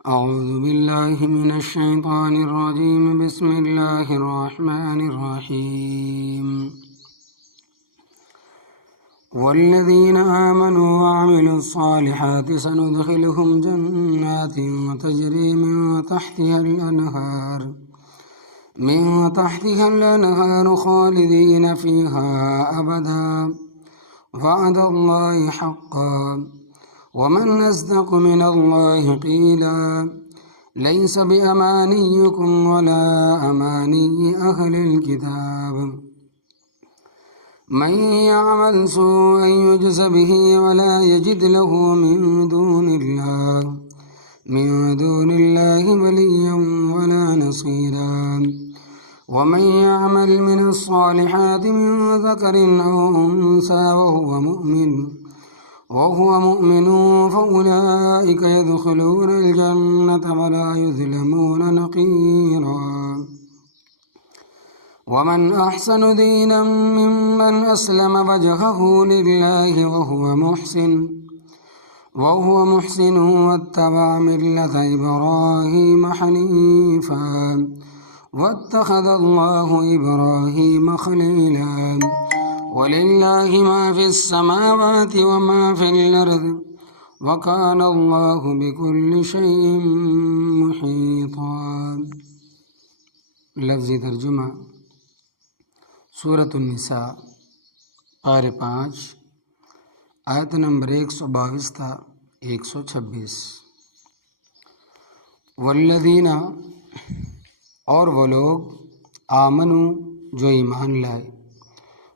أعوذ بالله من الشيطان الرجيم. بسم الله الرحمن الرحيم. والذين آمنوا وعملوا الصالحات سندخلهم جنات تجري من تحتها الأنهار خالدين فيها أبدا وعد الله حقا ومن أصدق من الله قيلا ليس بأمانيكم ولا أماني أهل الكتاب من يعمل سوءا يجز به ولا يجد له من دون الله وليا ولا نصيرا ومن يعمل من الصالحات من ذكر أو أنثى وهو مؤمن فأولئك يدخلون الجنة ولا يظلمون نقيرا ومن أحسن دينا ممن أسلم وجهه لله وهو محسن واتبع ملة إبراهيم حنيفا واتخذ الله إبراهيم خليلا ولله ما في السماوات وما في الأرض وكان الله بكل شيء محيطا. لفظی ترجمہ سورۃ النساء پارہ 5 آیت نمبر 122 تا 126. والذین اور وہ لوگ آمنو جو ایمان لائے،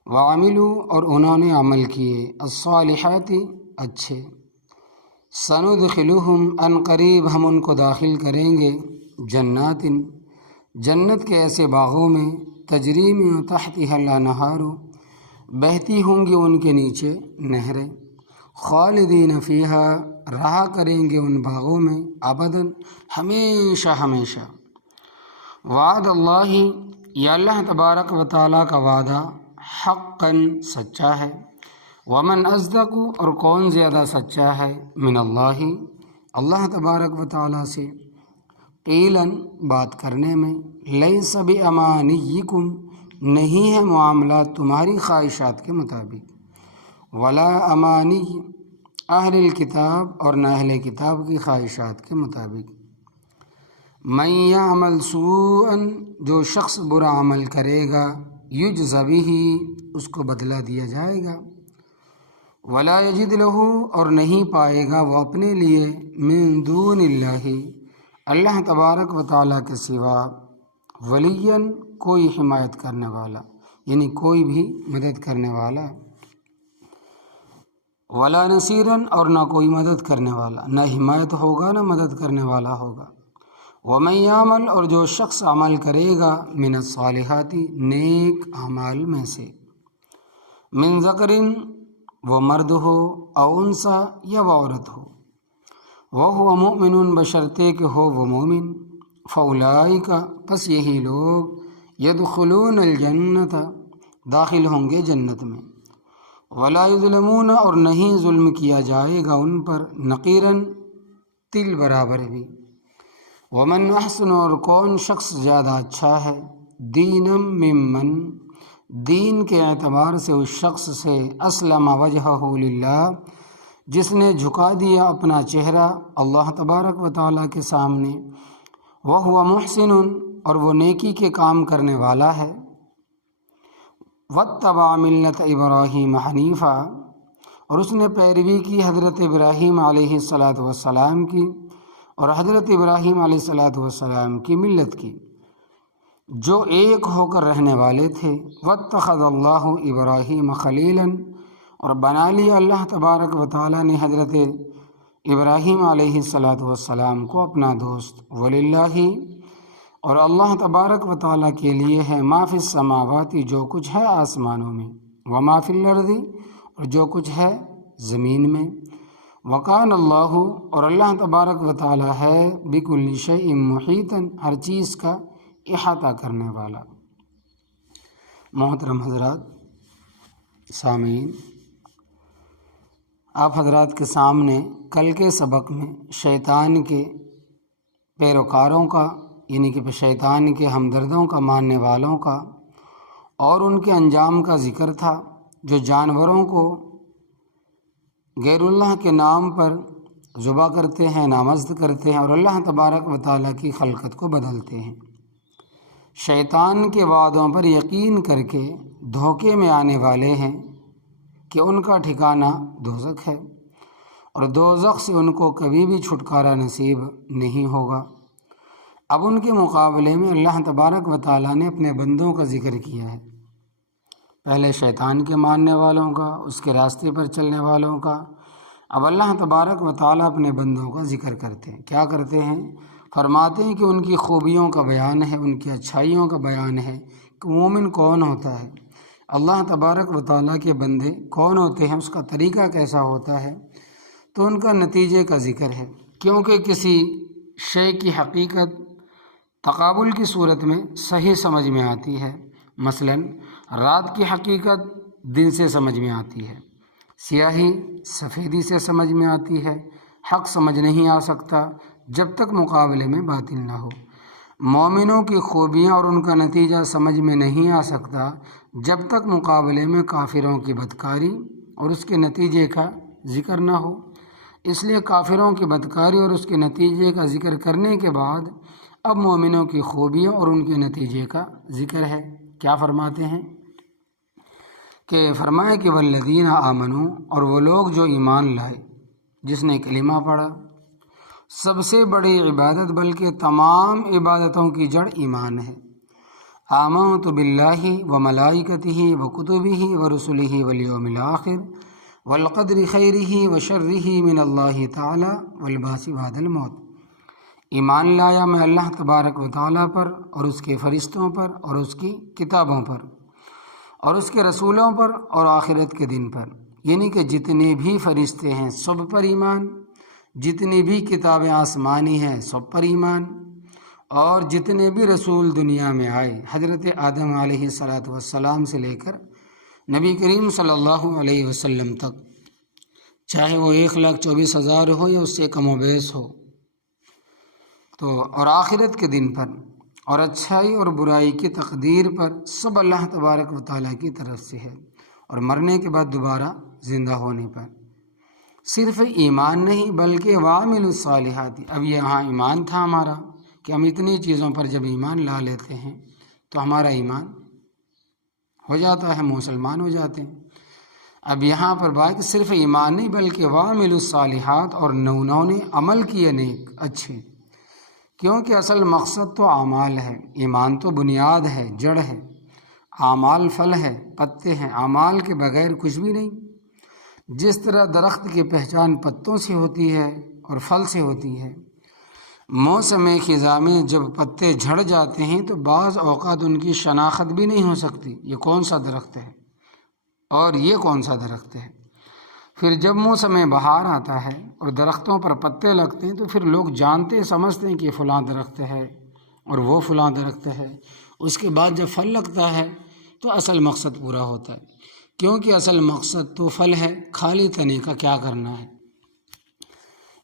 وعملوا اور انہوں نے عمل کیے، الصالحات اچھے، سندخلہم ان قریب ہم ان کو داخل کریں گے، جنت کے ایسے باغوں میں، تجری من تحتها الانہار بہتی ہوں گی ان کے نیچے نہریں، خالدین فیہا رہا کریں گے ان باغوں میں، ابداً ہمیشہ ہمیشہ. وعد اللہ یہ اللہ تبارک و تعالیٰ کا وعدہ، حقاً سچا ہے، ومن اصدق اور کون زیادہ سچا ہے، من اللہ اللہ تبارک و تعالیٰ سے، قیلاً بات کرنے میں، لیس بامانیکم نہیں ہے معاملات تمہاری خواہشات کے مطابق، ولا امانی اہل الکتاب اور نہ اہل کتاب کی خواہشات کے مطابق. من یعمل سوءا جو شخص برا عمل کرے گا، یجز بہ اس کو بدلہ دیا جائے گا، ولا یجد لہ اور نہیں پائے گا وہ اپنے لیے، من دون اللہ اللہ تبارک و تعالیٰ کے سوا، ولیاً کوئی حمایت کرنے والا، یعنی کوئی بھی مدد کرنے والا، ولا نصیراً اور نہ کوئی مدد کرنے والا، نہ حمایت ہوگا نہ مدد کرنے والا ہوگا. ومن یعمل اور جو شخص عمل کرے گا، من الصالحات نیک اعمال میں سے، من ذکر وہ مرد ہو، او انثی یا وہ عورت ہو، وہو مؤمن بشرطے کہ ہو وہ مومن، فاولئک پس یہی لوگ، یدخلون الجنت داخل ہوں گے جنت میں، ولا یظلمون اور نہیں ظلم کیا جائے گا ان پر، نقیراً تل برابر بھی. ومن احسن اور کون شخص زیادہ اچھا ہے، دینم ممن دین کے اعتبار سے اس شخص سے، اسلم وجہہ للہ جس نے جھکا دیا اپنا چہرہ اللہ تبارک و تعالیٰ کے سامنے، وہو محسن اور وہ نیکی کے کام کرنے والا ہے، واتبع ملت ابراہیم حنیفا اور اس نے پیروی کی حضرت ابراہیم علیہ السلام کی، اور حضرت ابراہیم علیہ السلام کی ملت کی، جو ایک ہو کر رہنے والے تھے. واتخذ اللہ ابراہیم خلیلا اور بنا لیا اللہ تبارک و تعالیٰ نے حضرت ابراہیم علیہ السلام کو اپنا دوست. وللہ اور اللہ تبارک و تعالیٰ کے لیے ہے، ما فی السماوات جو کچھ ہے آسمانوں میں، وما فی الارض اور جو کچھ ہے زمین میں، وکان اللہ اور اللہ تبارک و تعالیٰ ہے، بکل شیء محیطا ہر چیز کا احاطہ کرنے والا. محترم حضرات، سامعین، آپ حضرات کے سامنے کل کے سبق میں شیطان کے پیروکاروں کا، یعنی کہ شیطان کے ہمدردوں کا، ماننے والوں کا، اور ان کے انجام کا ذکر تھا جو جانوروں کو غیر اللہ کے نام پر ذبح کرتے ہیں، نامزد کرتے ہیں اور اللہ تبارک و تعالیٰ کی خلقت کو بدلتے ہیں۔ شیطان کے وعدوں پر یقین کر کے دھوکے میں آنے والے ہیں کہ ان کا ٹھکانہ دوزخ ہے اور دوزخ سے ان کو کبھی بھی چھٹکارا نصیب نہیں ہوگا۔ اب ان کے مقابلے میں اللہ تبارک و تعالیٰ نے اپنے بندوں کا ذکر کیا ہے، پہلے شیطان کے ماننے والوں کا، اس کے راستے پر چلنے والوں کا۔ اب اللہ تبارک و تعالیٰ اپنے بندوں کا ذکر کرتے ہیں۔ کیا کرتے ہیں؟ فرماتے ہیں کہ ان کی خوبیوں کا بیان ہے، ان کی اچھائیوں کا بیان ہے کہ مومن کون ہوتا ہے، اللہ تبارک و تعالیٰ کے بندے کون ہوتے ہیں، اس کا طریقہ کیسا ہوتا ہے، تو ان کا نتیجے کا ذکر ہے۔ کیونکہ کسی شے کی حقیقت تقابل کی صورت میں صحیح سمجھ میں آتی ہے، مثلا رات کی حقیقت دن سے سمجھ میں آتی ہے، سیاہی سفیدی سے سمجھ میں آتی ہے، حق سمجھ نہیں آ سکتا جب تک مقابلے میں باطل نہ ہو۔ مومنوں کی خوبیاں اور ان کا نتیجہ سمجھ میں نہیں آ سکتا جب تک مقابلے میں کافروں کی بدکاری اور اس کے نتیجے کا ذکر نہ ہو۔ اس لیے کافروں کی بدکاری اور اس کے نتیجے کا ذکر کرنے کے بعد اب مومنوں کی خوبیوں اور ان کے نتیجے کا ذکر ہے۔ کیا فرماتے ہیں کہ فرمائے کہ والذین آمنوا، اور وہ لوگ جو ایمان لائے، جس نے کلمہ پڑھا۔ سب سے بڑی عبادت بلکہ تمام عبادتوں کی جڑ ایمان ہے۔ آمنت باللہ وملائکتہ وکتبہ ورسلہ والیوم الآخر والقدر خیرہ وشرہ من اللہ تعالی والبعث بعد الموت۔ ایمان لایا میں اللہ تبارک و تعالیٰ پر اور اس کے فرشتوں پر اور اس کی کتابوں پر اور اس کے رسولوں پر اور آخرت کے دن پر، یعنی کہ جتنے بھی فرشتے ہیں سب پر ایمان، جتنی بھی کتابیں آسمانی ہیں سب پر ایمان، اور جتنے بھی رسول دنیا میں آئے حضرت آدم علیہ السلام سے لے کر نبی کریم صلی اللہ علیہ وسلم تک، چاہے وہ 1,24,000 ہو یا اس سے کم و بیش ہو، تو اور آخرت کے دن پر اور اچھائی اور برائی کی تقدیر پر سب اللہ تبارک و تعالیٰ کی طرف سے ہے، اور مرنے کے بعد دوبارہ زندہ ہونے پر صرف ایمان نہیں بلکہ وعامل الصالحات۔ اب یہاں ایمان تھا ہمارا کہ ہم اتنی چیزوں پر جب ایمان لا لیتے ہیں تو ہمارا ایمان ہو جاتا ہے، مسلمان ہو جاتے ہیں۔ اب یہاں پر بات صرف ایمان نہیں بلکہ وعامل الصالحات، اور انہوں نے عمل کیے نیک اچھے، کیونکہ اصل مقصد تو اعمال ہے، ایمان تو بنیاد ہے، جڑ ہے، اعمال پھل ہے، پتے ہیں، اعمال کے بغیر کچھ بھی نہیں۔ جس طرح درخت کی پہچان پتوں سے ہوتی ہے اور پھل سے ہوتی ہے، موسم خزاں میں جب پتے جھڑ جاتے ہیں تو بعض اوقات ان کی شناخت بھی نہیں ہو سکتی، یہ کون سا درخت ہے اور یہ کون سا درخت ہے۔ پھر جب موسم بہار آتا ہے اور درختوں پر پتے لگتے ہیں تو پھر لوگ جانتے سمجھتے ہیں کہ فلاں درخت ہے اور وہ فلاں درخت ہے۔ اس کے بعد جب پھل لگتا ہے تو اصل مقصد پورا ہوتا ہے، کیونکہ اصل مقصد تو پھل ہے، خالی تنے کا کیا کرنا ہے۔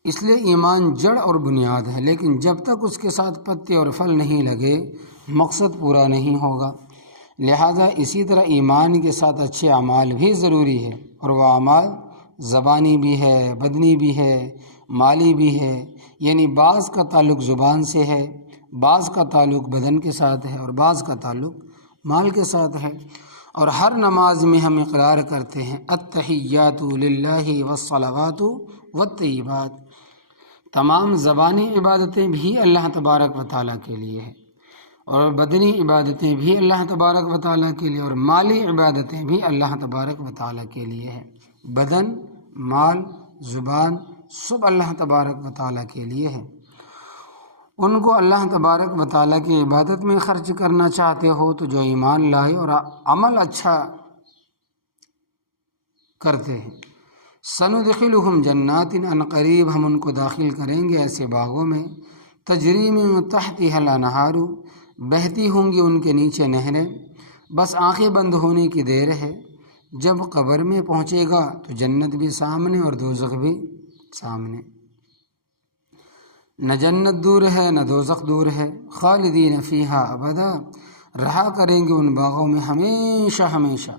اس لیے ایمان جڑ اور بنیاد ہے، لیکن جب تک اس کے ساتھ پتے اور پھل نہیں لگے مقصد پورا نہیں ہوگا۔ لہٰذا اسی طرح ایمان کے ساتھ اچھے اعمال بھی ضروری ہے، اور وہ اعمال زبانی بھی ہے، بدنی بھی ہے، مالی بھی ہے، یعنی بعض کا تعلق زبان سے ہے، بعض کا تعلق بدن کے ساتھ ہے اور بعض کا تعلق مال کے ساتھ ہے۔ اور ہر نماز میں ہم اقرار کرتے ہیں التحیات للہ والصلوات والطیبات، تمام زبانی عبادتیں بھی اللہ تبارک و تعالیٰ کے لیے ہیں، اور بدنی عبادتیں بھی اللہ تبارک و تعالیٰ کے لیے، اور مالی عبادتیں بھی اللہ تبارک و تعالیٰ کے لیے ہیں۔ بدن، مال، زبان سب اللہ تبارک و تعالیٰ کے لیے ہیں۔ ان کو اللہ تبارک و تعالیٰ کی عبادت میں خرچ کرنا چاہتے ہو تو جو ایمان لائے اور عمل اچھا کرتے ہیں، سندخلہم جنات، ان قریب ہم ان کو داخل کریں گے ایسے باغوں میں، تجری من تحتہا الانہار، بہتی ہوں گی ان کے نیچے نہریں، بس آنکھیں بند ہونے کی دیر ہے۔ جب قبر میں پہنچے گا تو جنت بھی سامنے اور دوزخ بھی سامنے۔ نہ جنت دور ہے نہ دوزخ دور ہے، خالدین فیہا ابدا، رہا کریں گے ان باغوں میں ہمیشہ ہمیشہ،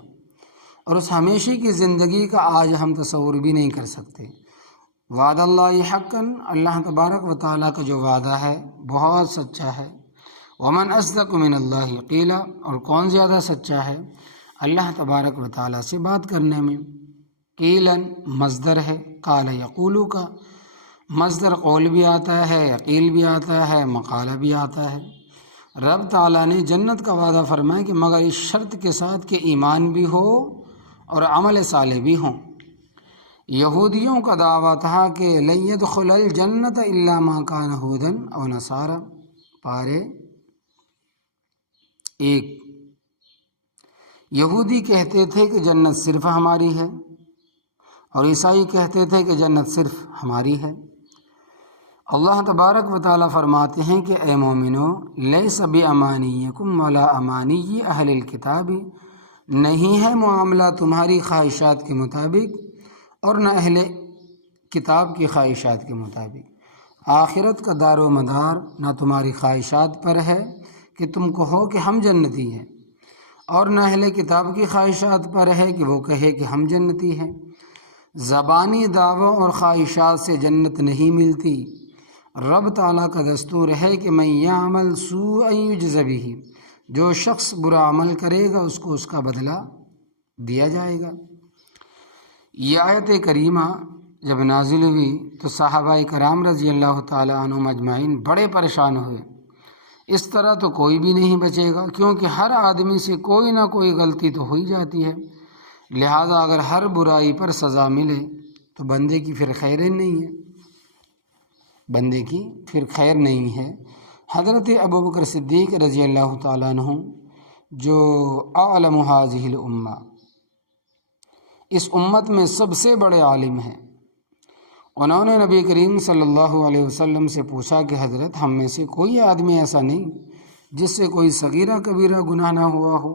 اور اس ہمیشہ کی زندگی کا آج ہم تصور بھی نہیں کر سکتے۔ وعد اللہ حقاً، اللہ تبارک و تعالیٰ کا جو وعدہ ہے بہت سچا ہے۔ ومن اصدق من اللہ قیلا، اور کون زیادہ سچا ہے اللہ تبارک و تعالیٰ سے بات کرنے میں۔ قیلاً مصدر ہے، قال یقولو کا، مصدر قول بھی آتا ہے، قیل بھی آتا ہے، مقالہ بھی آتا ہے۔ رب تعالیٰ نے جنت کا وعدہ فرمایا کہ مگر اس شرط کے ساتھ کہ ایمان بھی ہو اور عمل صالح بھی ہوں۔ یہودیوں کا دعویٰ تھا کہ لن يدخل الجنت الا ما کان ہودن او نصارا، پارے 1۔ یہودی کہتے تھے کہ جنت صرف ہماری ہے، اور عیسائی کہتے تھے کہ جنت صرف ہماری ہے۔ اللہ تبارک و تعالیٰ فرماتے ہیں کہ اے مومنو، لیس بامانیکم ولا امانی اہل الکتاب، نہیں ہے معاملہ تمہاری خواہشات کے مطابق اور نہ اہل کتاب کی خواہشات کے مطابق۔ آخرت کا دار و مدار نہ تمہاری خواہشات پر ہے کہ تم کہو کہ ہم جنتی ہیں، اور نہ اہل کتاب کی خواہشات پر ہے کہ وہ کہے کہ ہم جنتی ہیں۔ زبانی دعووں اور خواہشات سے جنت نہیں ملتی۔ رب تعالیٰ کا دستور ہے کہ من یعمل سوءا یجز بہ، جو شخص برا عمل کرے گا اس کو اس کا بدلہ دیا جائے گا۔ یہ آیت کریمہ جب نازل ہوئی تو صحابہ کرام رضی اللہ تعالیٰ عنہم اجمعین بڑے پریشان ہوئے۔ اس طرح تو کوئی بھی نہیں بچے گا، کیونکہ ہر آدمی سے کوئی نہ کوئی غلطی تو ہو ہی جاتی ہے، لہذا اگر ہر برائی پر سزا ملے تو بندے کی پھر خیر نہیں ہے، بندے کی پھر خیر نہیں ہے۔ حضرت ابوبکر صدیق رضی اللہ تعالیٰ عنہ جو اعلم هذه الامہ، اس امت میں سب سے بڑے عالم ہیں، انہوں نے نبی کریم صلی اللہ علیہ وسلم سے پوچھا کہ حضرت ہم میں سے کوئی آدمی ایسا نہیں جس سے کوئی صغیرہ کبیرہ گناہ نہ ہوا ہو،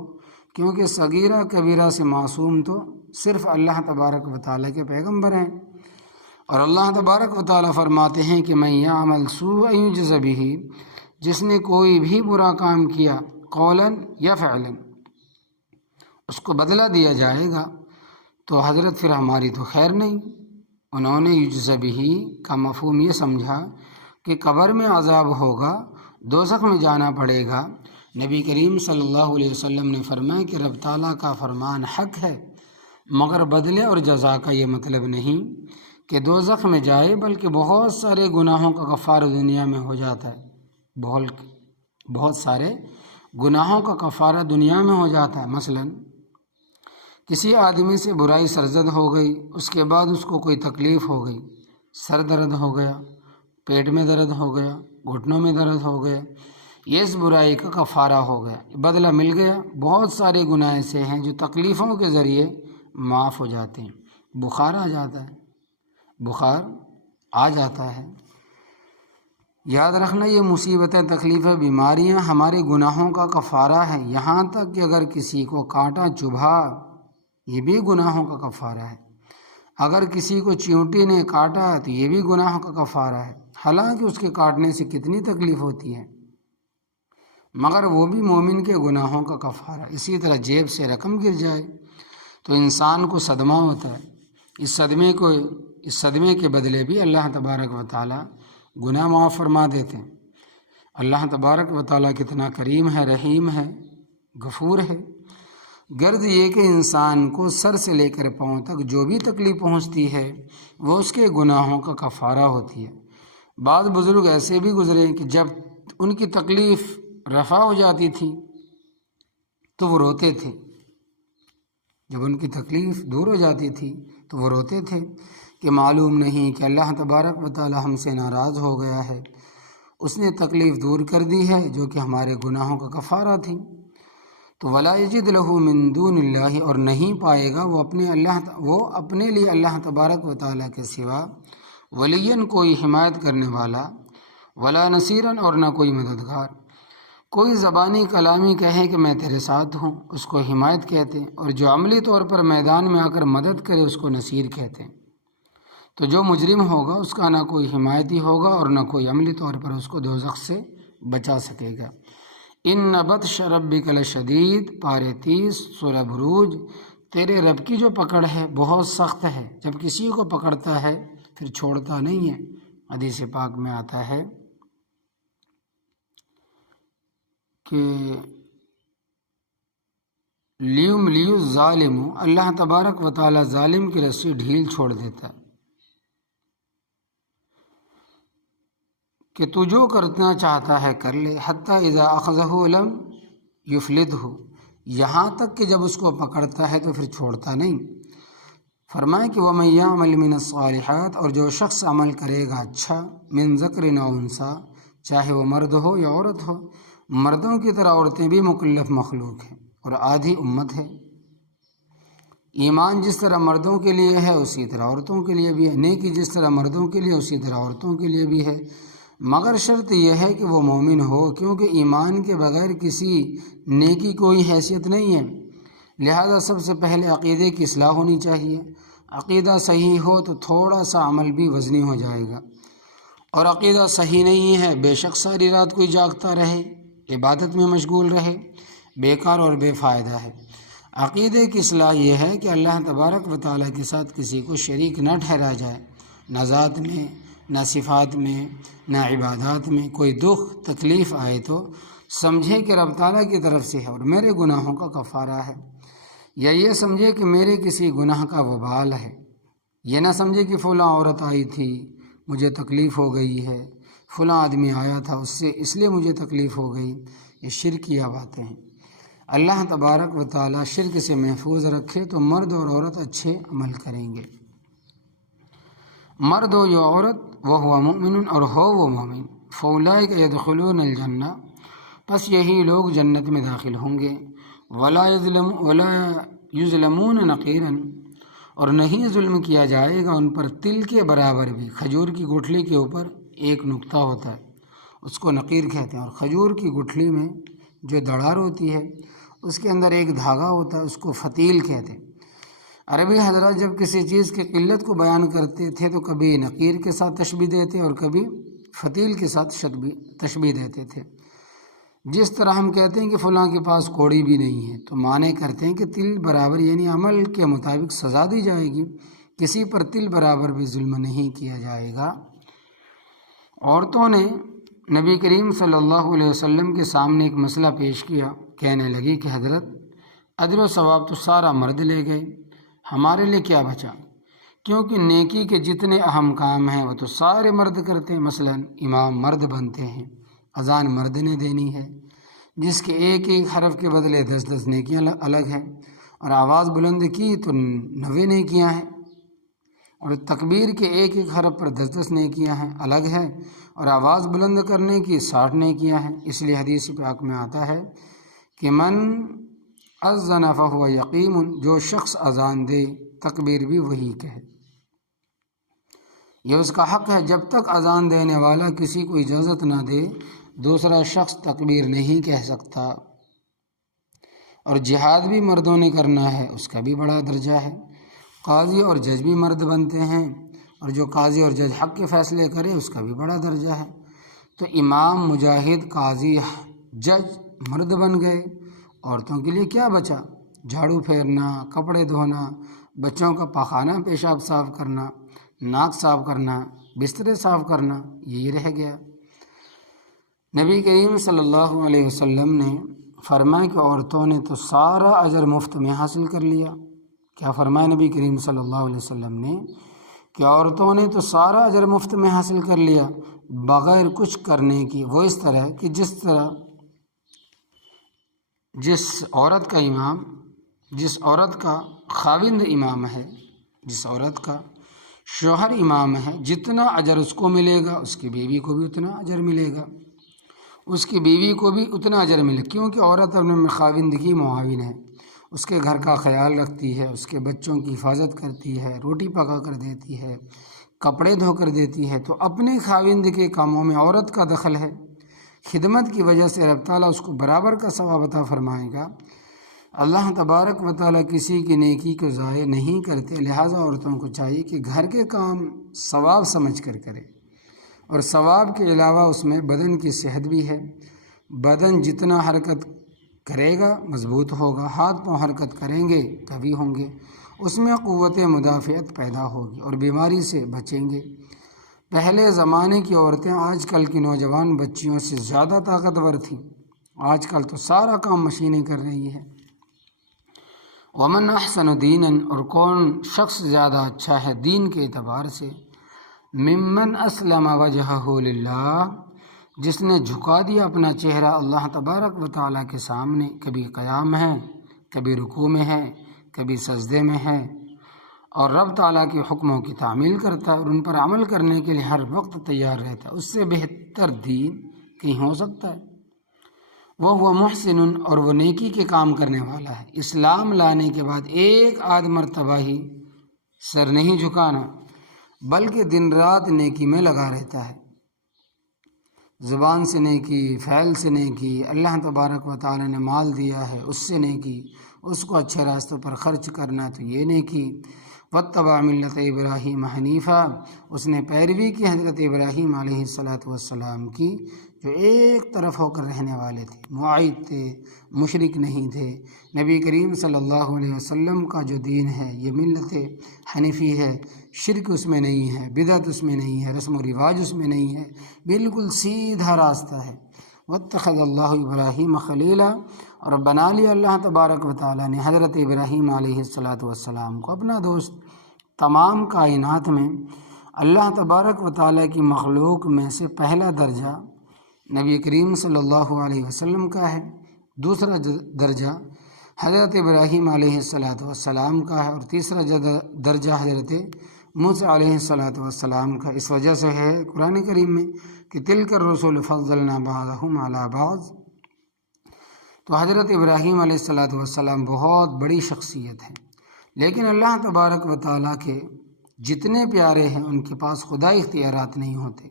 کیونکہ صغیرہ کبیرہ سے معصوم تو صرف اللہ تبارک و تعالیٰ کے پیغمبر ہیں، اور اللہ تبارک و تعالیٰ فرماتے ہیں کہ من یعمل سوءا یجز بہ، جس نے کوئی بھی برا کام کیا قولا یا فعلا اس کو بدلہ دیا جائے گا۔ تو حضرت پھر ہماری تو خیر نہیں۔ انہوں نے یجز بہ کا مفہوم یہ سمجھا کہ قبر میں عذاب ہوگا، دوزخ میں جانا پڑے گا۔ نبی کریم صلی اللہ علیہ وسلم نے فرمایا کہ رب تعالیٰ کا فرمان حق ہے، مگر بدلے اور جزا کا یہ مطلب نہیں کہ دوزخ میں جائے، بلکہ بہت سارے گناہوں کا کفارہ دنیا میں ہو جاتا ہے، بہت سارے گناہوں کا کفارہ دنیا میں ہو جاتا ہے۔ مثلا کسی آدمی سے برائی سرزد ہو گئی، اس کے بعد اس کو کوئی تکلیف ہو گئی، سر درد ہو گیا، پیٹ میں درد ہو گیا، گھٹنوں میں درد ہو گیا، یہ اس برائی کا کفارہ ہو گیا، بدلہ مل گیا۔ بہت سارے گناہ ایسے ہیں جو تکلیفوں کے ذریعے معاف ہو جاتے ہیں۔ بخار آ جاتا ہے، بخار آ جاتا ہے، یاد رکھنا یہ مصیبتیں، تکلیفیں، بیماریاں ہمارے گناہوں کا کفارہ ہیں۔ یہاں تک کہ اگر کسی کو کانٹا چبھا، یہ بھی گناہوں کا کفارہ ہے۔ اگر کسی کو چیونٹی نے کاٹا تو یہ بھی گناہوں کا کفارہ ہے، حالانکہ اس کے کاٹنے سے کتنی تکلیف ہوتی ہے، مگر وہ بھی مومن کے گناہوں کا کفارہ۔ اسی طرح جیب سے رقم گر جائے تو انسان کو صدمہ ہوتا ہے، اس صدمے کے بدلے بھی اللہ تبارک و تعالیٰ گناہ معاف فرما دیتے ہیں۔ اللہ تبارک و تعالیٰ کتنا کریم ہے، رحیم ہے، غفور ہے۔ غرض یہ کہ انسان کو سر سے لے کر پاؤں تک جو بھی تکلیف پہنچتی ہے وہ اس کے گناہوں کا کفارہ ہوتی ہے۔ بعض بزرگ ایسے بھی گزرے کہ جب ان کی تکلیف رفع ہو جاتی تھی تو وہ روتے تھے، جب ان کی تکلیف دور ہو جاتی تھی تو وہ روتے تھے کہ معلوم نہیں کہ اللہ تبارک و تعالی ہم سے ناراض ہو گیا ہے، اس نے تکلیف دور کر دی ہے جو کہ ہمارے گناہوں کا کفارہ تھی۔ تو ولا یجد لہ من دون اللہ، اور نہیں پائے گا وہ اپنے لیے اللہ تبارک و تعالیٰ کے سوا ولین کوئی حمایت کرنے والا، ولا نصیرن اور نہ کوئی مددگار۔ کوئی زبانی کلامی کہے کہ میں تیرے ساتھ ہوں، اس کو حمایت کہتے ہیں، اور جو عملی طور پر میدان میں آ کر مدد کرے اس کو نصیر کہتے ہیں۔ تو جو مجرم ہوگا اس کا نہ کوئی حمایتی ہوگا اور نہ کوئی عملی طور پر اس کو دوزخ سے بچا سکے گا۔ ان بطش ربک لشدید، پارے 30 سورہ بروج۔ تیرے رب کی جو پکڑ ہے بہت سخت ہے، جب کسی کو پکڑتا ہے پھر چھوڑتا نہیں ہے۔ حدیث پاک میں آتا ہے کہ لیو ظالم، اللہ تبارک و تعالی ظالم کی رسی ڈھیل چھوڑ دیتا ہے کہ تو جو کرنا چاہتا ہے کر لے، حتیٰ اذا اخذہ لم یفلتہ، یہاں تک کہ جب اس کو پکڑتا ہے تو پھر چھوڑتا نہیں۔ فرمائے کہ وَمَن يَعْمَلْ مِنَ الصَّالِحَاتِ، اور جو شخص عمل کرے گا اچھا، من ذکر أو انثیٰ، چاہے وہ مرد ہو یا عورت ہو، مردوں کی طرح عورتیں بھی مکلف مخلوق ہیں اور آدھی امت ہے۔ ایمان جس طرح مردوں کے لیے ہے اسی طرح عورتوں کے لیے بھی ہے، نیکی جس طرح مردوں کے لیے اسی طرح عورتوں کے لیے بھی ہے، مگر شرط یہ ہے کہ وہ مومن ہو، کیونکہ ایمان کے بغیر کسی نیکی کوئی حیثیت نہیں ہے۔ لہذا سب سے پہلے عقیدے کی اصلاح ہونی چاہیے۔ عقیدہ صحیح ہو تو تھوڑا سا عمل بھی وزنی ہو جائے گا، اور عقیدہ صحیح نہیں ہے، بے شک ساری رات کوئی جاگتا رہے، عبادت میں مشغول رہے، بیکار اور بے فائدہ ہے۔ عقیدے کی اصلاح یہ ہے کہ اللہ تبارک و تعالیٰ کے ساتھ کسی کو شریک نہ ٹھہرا جائے، نہ ذات میں، نہ صفات میں، نہ عبادات میں۔ کوئی دکھ تکلیف آئے تو سمجھے کہ رب تعالیٰ کی طرف سے ہے اور میرے گناہوں کا کفارہ ہے، یا یہ سمجھے کہ میرے کسی گناہ کا وبال ہے۔ یہ نہ سمجھے کہ فلاں عورت آئی تھی مجھے تکلیف ہو گئی ہے، فلاں آدمی آیا تھا اس لیے مجھے تکلیف ہو گئی۔ یہ شرکیہ باتیں ہیں۔ اللہ تبارک و تعالیٰ شرک سے محفوظ رکھے تو مرد اور عورت اچھے عمل کریں گے۔ مرد ہو یا عورت، وہو مؤمن، اور ہو وہ مومن، فاولئک یدخلون الجنہ، پس یہی لوگ جنت میں داخل ہوں گے۔ ولا یظلمون نقیرا، اور نہیں ظلم کیا جائے گا ان پر تل کے برابر بھی۔ کھجور کی گٹھلی کے اوپر ایک نقطہ ہوتا ہے، اس کو نقیر کہتے ہیں، اور کھجور کی گٹھلی میں جو دڑار ہوتی ہے اس کے اندر ایک دھاگا ہوتا ہے، اس کو فتیل کہتے ہیں۔ عربی حضرات جب کسی چیز کی قلت کو بیان کرتے تھے تو کبھی نقیر کے ساتھ تشبیہ دیتے اور کبھی فتیل کے ساتھ تشبیہ دیتے تھے۔ جس طرح ہم کہتے ہیں کہ فلاں کے پاس کوڑی بھی نہیں ہے، تو معنی کرتے ہیں کہ تل برابر، یعنی عمل کے مطابق سزا دی جائے گی، کسی پر تل برابر بھی ظلم نہیں کیا جائے گا۔ عورتوں نے نبی کریم صلی اللہ علیہ وسلم کے سامنے ایک مسئلہ پیش کیا، کہنے لگی کہ حضرت اجر و ثواب تو سارا مرد لے گئے، ہمارے لیے کیا بچا؟ کیونکہ نیکی کے جتنے اہم کام ہیں وہ تو سارے مرد کرتے ہیں۔ مثلا امام مرد بنتے ہیں، اذان مرد نے دینی ہے، جس کے ایک ایک حرف کے بدلے 10 نیکیاں الگ ہیں، اور آواز بلند کی تو 90 نیکیاں ہیں، اور تکبیر کے ایک ایک حرف پر 10 نیکیاں ہیں الگ ہیں، اور آواز بلند کرنے کی 60 نیکیاں ہیں۔ اس لیے حدیث پاک میں آتا ہے کہ من اذن فہو یقیم، جو شخص اذان دے تکبیر بھی وہی کہے، یہ اس کا حق ہے۔ جب تک اذان دینے والا کسی کو اجازت نہ دے دوسرا شخص تکبیر نہیں کہہ سکتا۔ اور جہاد بھی مردوں نے کرنا ہے، اس کا بھی بڑا درجہ ہے۔ قاضی اور جج بھی مرد بنتے ہیں، اور جو قاضی اور جج حق کے فیصلے کرے اس کا بھی بڑا درجہ ہے۔ تو امام، مجاہد، قاضی، جج مرد بن گئے، عورتوں کے لیے کیا بچا؟ جھاڑو پھیرنا، کپڑے دھونا، بچوں کا پاخانہ پیشاب صاف کرنا، ناک صاف کرنا، بسترے صاف کرنا، یہی رہ گیا۔ نبی کریم صلی اللہ علیہ وسلم نے فرمایا کہ عورتوں نے تو سارا اجر مفت میں حاصل کر لیا۔ کیا فرمایا نبی کریم صلی اللہ علیہ وسلم نے؟ کہ عورتوں نے تو سارا اجر مفت میں حاصل کر لیا بغیر کچھ کرنے کی۔ وہ اس طرح کہ جس عورت کا امام، جس عورت کا خاوند امام ہے، جس عورت کا شوہر امام ہے، جتنا اجر اس کو ملے گا اس کی بیوی کو بھی اتنا اجر ملے گا، اس کی بیوی کو بھی اتنا اجر ملے گا، کیونکہ عورت اپنے خاوند کی معاون ہے، اس کے گھر کا خیال رکھتی ہے، اس کے بچوں کی حفاظت کرتی ہے، روٹی پکا کر دیتی ہے، کپڑے دھو کر دیتی ہے۔ تو اپنے خاوند کے کاموں میں عورت کا دخل ہے، خدمت کی وجہ سے رب تعالیٰ اس کو برابر کا ثواب عطا فرمائے گا۔ اللہ تبارک و تعالیٰ کسی کی نیکی کو ضائع نہیں کرتے، لہٰذا عورتوں کو چاہیے کہ گھر کے کام ثواب سمجھ کر کرے، اور ثواب کے علاوہ اس میں بدن کی صحت بھی ہے۔ بدن جتنا حرکت کرے گا مضبوط ہوگا، ہاتھ پاؤں حرکت کریں گے قوی ہوں گے، اس میں قوت مدافعت پیدا ہوگی اور بیماری سے بچیں گے۔ پہلے زمانے کی عورتیں آج کل کی نوجوان بچیوں سے زیادہ طاقتور تھیں، آج کل تو سارا کام مشینیں کر رہی ہے۔ ومن احسن دینا، اور کون شخص زیادہ اچھا ہے دین کے اعتبار سے، ممن اسلم وجہہ للہ، جس نے جھکا دیا اپنا چہرہ اللہ تبارک و تعالیٰ کے سامنے، کبھی قیام ہے، کبھی رکوع میں ہے، کبھی سجدے میں ہے، اور رب تعالیٰ کے حکموں کی تعمیل کرتا ہے اور ان پر عمل کرنے کے لیے ہر وقت تیار رہتا ہے۔ اس سے بہتر دین کہیں ہو سکتا ہے؟ وہ محسن، اور وہ نیکی کے کام کرنے والا ہے۔ اسلام لانے کے بعد ایک آدھ مرتبہ ہی سر نہیں جھکانا، بلکہ دن رات نیکی میں لگا رہتا ہے، زبان سے نیکی، فعل سے نیکی، اللہ تبارک و تعالی نے مال دیا ہے اس سے نیکی، اس کو اچھے راستوں پر خرچ کرنا تو یہ نیکی۔ واتبع ملت ابراہیم حنیفہ، اس نے پیروی کی حضرت ابراہیم علیہ السلام کی، جو ایک طرف ہو کر رہنے والے تھے، معاہد تھے، مشرک نہیں تھے۔ نبی کریم صلی اللہ علیہ وسلم کا جو دین ہے یہ ملت حنیفی ہے، شرک اس میں نہیں ہے، بدعت اس میں نہیں ہے، رسم و رواج اس میں نہیں ہے، بالکل سیدھا راستہ ہے۔ واتخذ اللہ ابراہیم خلیلا، اور بنا لیا اللہ تبارک و تعالیٰ نے حضرت ابراہیم علیہ السلام کو اپنا دوست۔ تمام کائنات میں اللہ تبارک و تعالیٰ کی مخلوق میں سے پہلا درجہ نبی کریم صلی اللہ علیہ وسلم کا ہے، دوسرا درجہ حضرت ابراہیم علیہ السلام کا ہے، اور تیسرا درجہ حضرت موسیٰ علیہ السلام کا۔ اس وجہ سے ہے قرآن کریم میں کہ تلک الرسل فضلنا بعضهم علی بعض، تو حضرت ابراہیم علیہ السلام بہت بڑی شخصیت ہے، لیکن اللہ تبارک و تعالیٰ کے جتنے پیارے ہیں ان کے پاس خدائی اختیارات نہیں ہوتے،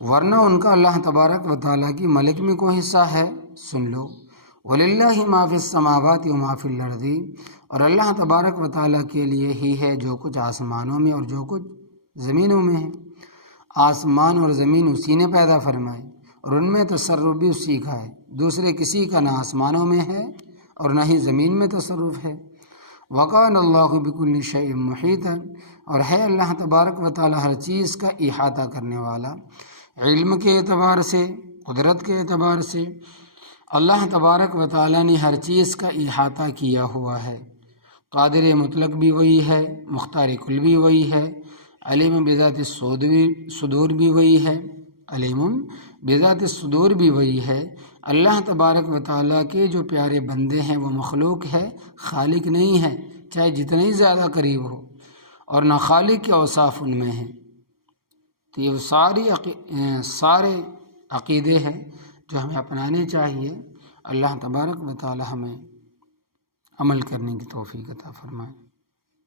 ورنہ ان کا اللہ تبارک و تعالیٰ کی ملک میں کوئی حصہ ہے؟ سن لو، وَلِلَّهِ مَا فِي السَّمَاوَاتِ وَمَا فِي الْأَرْضِ، اور اللہ تبارک و تعالیٰ کے لیے ہی ہے جو کچھ آسمانوں میں اور جو کچھ زمینوں میں ہے۔ آسمان اور زمین اسی نے پیدا فرمائے اور ان میں تصرف بھی اسی کا ہے، دوسرے کسی کا نہ آسمانوں میں ہے اور نہ ہی زمین میں تصرف ہے۔ وَقَانَ اللَّهُ بِكُلِّ شَيْءٍ مُحِيطًا، اور ہے اللہ تبارک و تعالیٰ ہر چیز کا احاطہ کرنے والا، علم کے اعتبار سے، قدرت کے اعتبار سے اللہ تبارک و تعالیٰ نے ہر چیز کا احاطہ کیا ہوا ہے۔ قادر مطلق بھی وہی ہے، مختار کل بھی وہی ہے، علیم بذات الصدور بھی وہی ہے، علیم بذات الصدور بھی وہی ہے۔ اللہ تبارک و تعالیٰ کے جو پیارے بندے ہیں وہ مخلوق ہے، خالق نہیں ہے، چاہے جتنے ہی زیادہ قریب ہو، اور نہ خالق کے اوصاف ان میں ہیں۔ تو یہ سارے عقیدے ہیں جو ہمیں اپنانے چاہیے۔ اللہ تبارک و تعالی ہمیں عمل کرنے کی توفیق عطا فرمائے۔